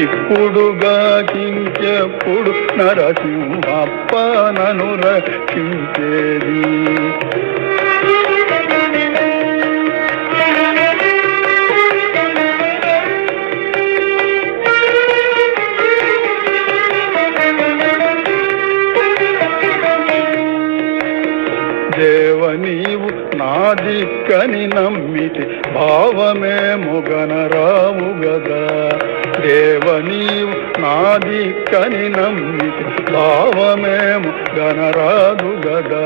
ఇప్పుడుగా కించెప్పుడు నరసింహప్ప నను రక్షించేది దేవ నీవు నా దిక్కని నమ్మితి భావమే ముగనరావుగా దేవ నీవు నాది కని నమ్మితి భావమేము మొగనరాదు గదా.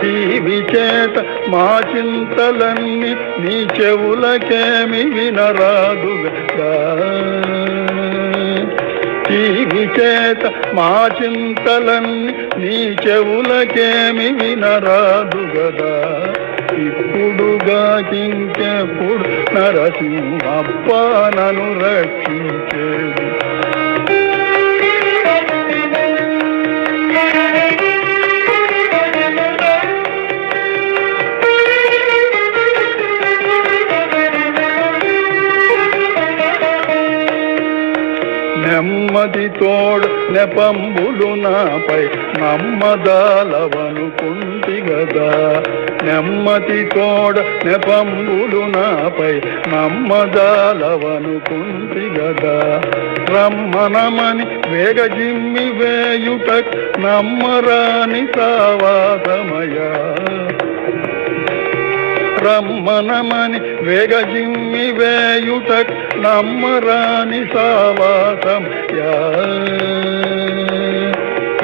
టీవి చేత మా చింతలన్నీ నీ చెవులకేమి వినరాదు గదా. టీవి చేత మా చింతలన్నీ నీ చెవులకేమి వినరాదు గదా. ఇప్పుడుగా ఇంకెప్పుడు నరసింహప్ప నను రక్షించే నెమ్మది తోడు నెపంబులు నాపై నమ్మదాలవనుకుంటి గదా నెమ్మది తోడ నెపంబులు నాపై నమ్మదాలవనుకుంటి గదా రమ్మనమని వేగజిమ్మి వేయుట నమ్మరాని సావాసమయా. రమ్మనమని వేగజిమ్మి వేయుట నమ్మరాని సావాసం. యా.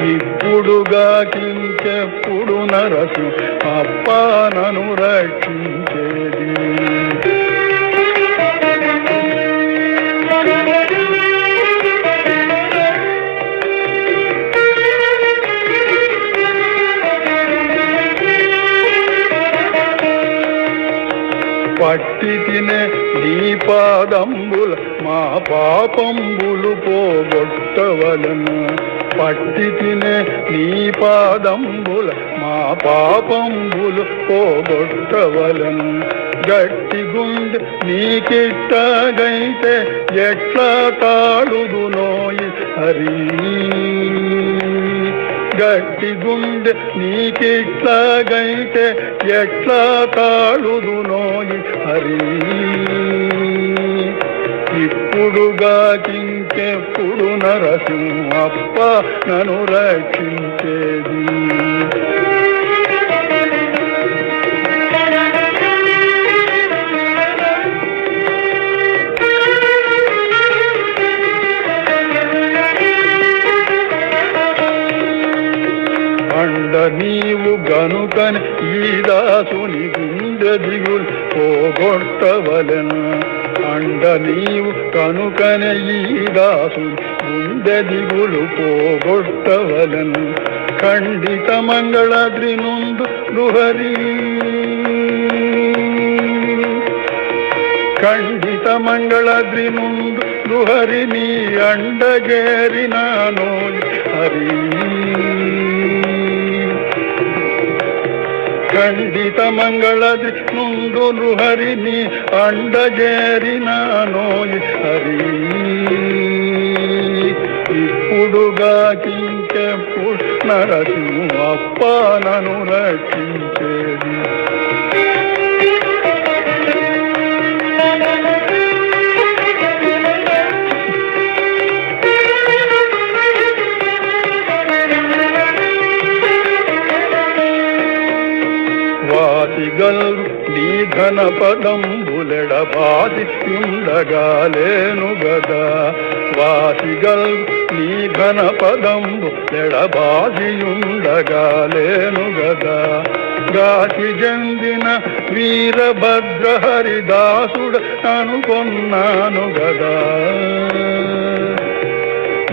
ఇప్పుడుగా కించెప్పుడు నరసు అప్ప మట్టి తినే నీ పాదంబుల మా పాపంబులు పోగొట్టవలను. పట్టి తినే నీ పాదంబుల మా పాపంబులు పోగొట్టవలను. గట్టి గుండె నీకిట్టగైతే ఎట్లా తాళుదునోయి హరీ. గట్టి గుండె నీకిట్లాగైతే ఎట్లా తాళుదు తాళుదునోయి హరి? ఇప్పుడుగా కింకెప్పుడు నరసింహప్ప నన్ను రక్షించేది? నీవు గనుకని ఈ దాసుని గుండె దిగులు పోగొట్టవలెను అండ నీవు కనుకనే ఈ దాసుని గుండె దిగులు పోగొట్టవలెను ఖండిత మంగళద్రి నుండు లుహరి ఖండిత మంగళద్రి నుండు లుహరి నీ అండగేరినానో హరి ఖండిత మంగళది నుండు హరిని అండజేరినానోయ్ హరి ఇప్పుడుగా కింకెప్పుడు నరసింహ అప్ప నను రక్షించేది వాసిగల్రు నీ ఘన పదంబులెడ బాసి ఉండగాలేను గదా. వాసిగల్రు నీ ఘన పదంబులెడ బాసి ఉండగాలేను గదా. గాసి చెందిన వీరభద్ర హరిదాసుడు అనుకొన్నాను గదా.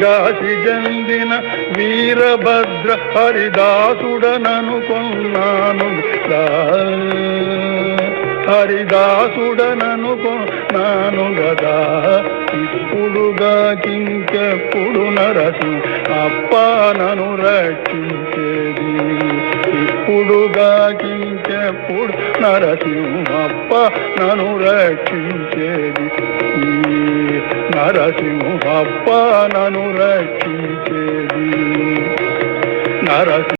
గాసి చెందిన వీరభద్ర హరిదాసుడననుకొన్నాను హరిదాసుడననుకొన్నాను గదా. ఇప్పుడుగా కింకెప్పుడు నరసు అప్ప నను రక్షించేది. ఇప్పుడుగా కింకెప్పుడు నరసింహప్ప నను రక్షించేది. నరసింహప్ప నను రక్షించేది. నరసింహ